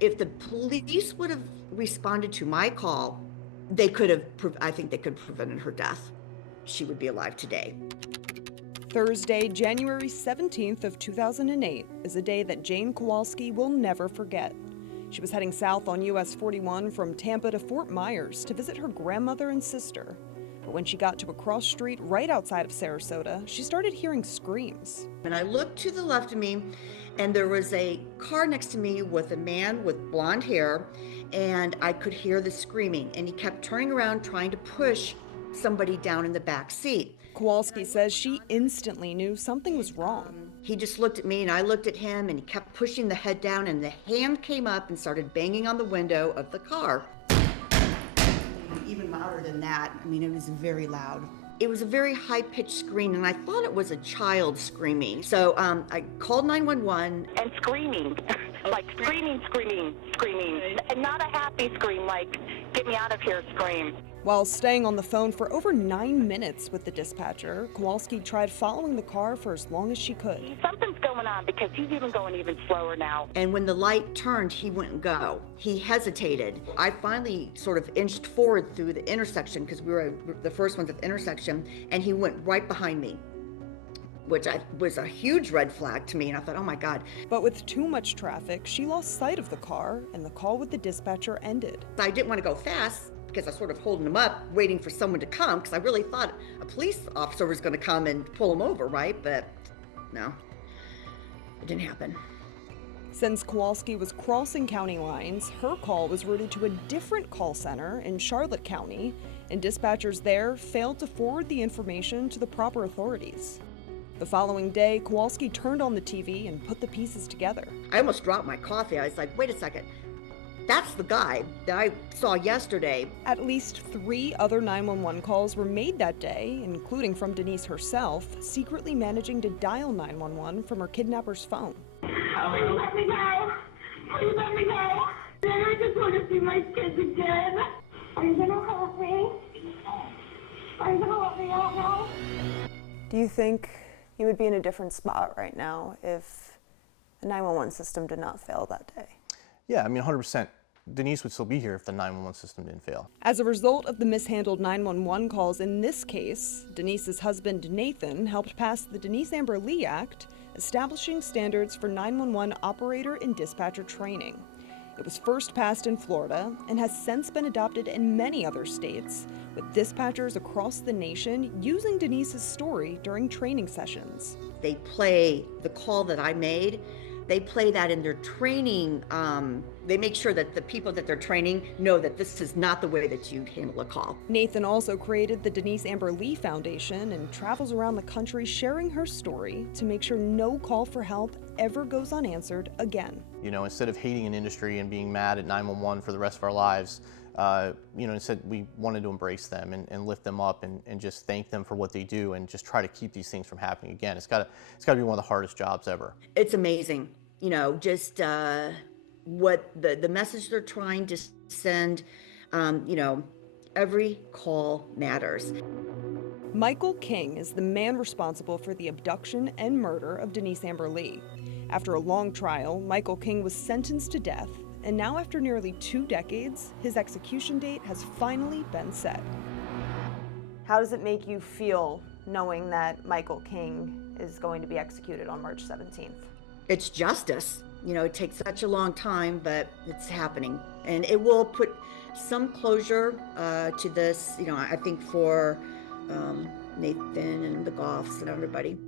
If the police would have responded to my call, I think they could have prevented her death. She would be alive today. Thursday, January 17th of 2008 is a day that Jane Kowalski will never forget. She was heading south on US 41 from Tampa to Fort Myers to visit her grandmother and sister. But when she got to a cross street right outside of Sarasota, she started hearing screams. And I looked to the left of me, and there was a car next to me with a man with blonde hair, and I could hear the screaming, and he kept turning around trying to push somebody down in the back seat. Kowalski says she instantly knew something was wrong. He just looked at me and I looked at him, and he kept pushing the head down, and the hand came up and started banging on the window of the car. Even louder than that. I mean, it was very loud. It was a very high-pitched scream, and I thought it was a child screaming. So I called 911. And screaming, like screaming, and not a happy scream, like, get me out of here scream. While staying on the phone for over 9 minutes with the dispatcher, Kowalski tried following the car for as long as she could. Something's going on because he's even going even slower now. And when the light turned, he wouldn't go. He hesitated. I finally sort of inched forward through the intersection because we were the first ones at the intersection, and he went right behind me, which was a huge red flag to me, and I thought, oh my God. But with too much traffic, she lost sight of the car, and the call with the dispatcher ended. I didn't want to go fast because I was sort of holding him up, waiting for someone to come, because I really thought a police officer was going to come and pull him over, right? But no, it didn't happen. Since Kowalski was crossing county lines, her call was routed to a different call center in Charlotte County, and dispatchers there failed to forward the information to the proper authorities. The following day, Kowalski turned on the TV and put the pieces together. I almost dropped my coffee. I was like, wait a second. That's the guy that I saw yesterday. At least 3 other 911 calls were made that day, including from Denise herself, secretly managing to dial 911 from her kidnapper's phone. Please let me go. Please let me go. Then I just want to see my kids again. Are you going to help me? Are you going to let me out now? Do you think you would be in a different spot right now if the 911 system did not fail that day? Yeah, I mean, 100%. Denise would still be here if the 911 system didn't fail. As a result of the mishandled 911 calls in this case, Denise's husband Nathan helped pass the Denise Amber Lee Act, establishing standards for 911 operator and dispatcher training. It was first passed in Florida and has since been adopted in many other states, with dispatchers across the nation using Denise's story during training sessions. They play the call that I made. They play that in their training. They make sure that the people that they're training know that this is not the way that you handle a call. Nathan also created the Denise Amber Lee Foundation and travels around the country sharing her story to make sure no call for help ever goes unanswered again. You know, instead of hating an industry and being mad at 911 for the rest of our lives, instead we wanted to embrace them and lift them up and just thank them for what they do and just try to keep these things from happening again. It's got to be one of the hardest jobs ever. It's amazing, just what the message they're trying to send. Every call matters. Michael King is the man responsible for the abduction and murder of Denise Amber Lee. After a long trial, Michael King was sentenced to death, and now after nearly 2 decades, his execution date has finally been set. How does it make you feel knowing that Michael King is going to be executed on March 17th? It's justice. It takes such a long time, but it's happening. And it will put some closure to this, I think for Nathan and the Goffs and everybody.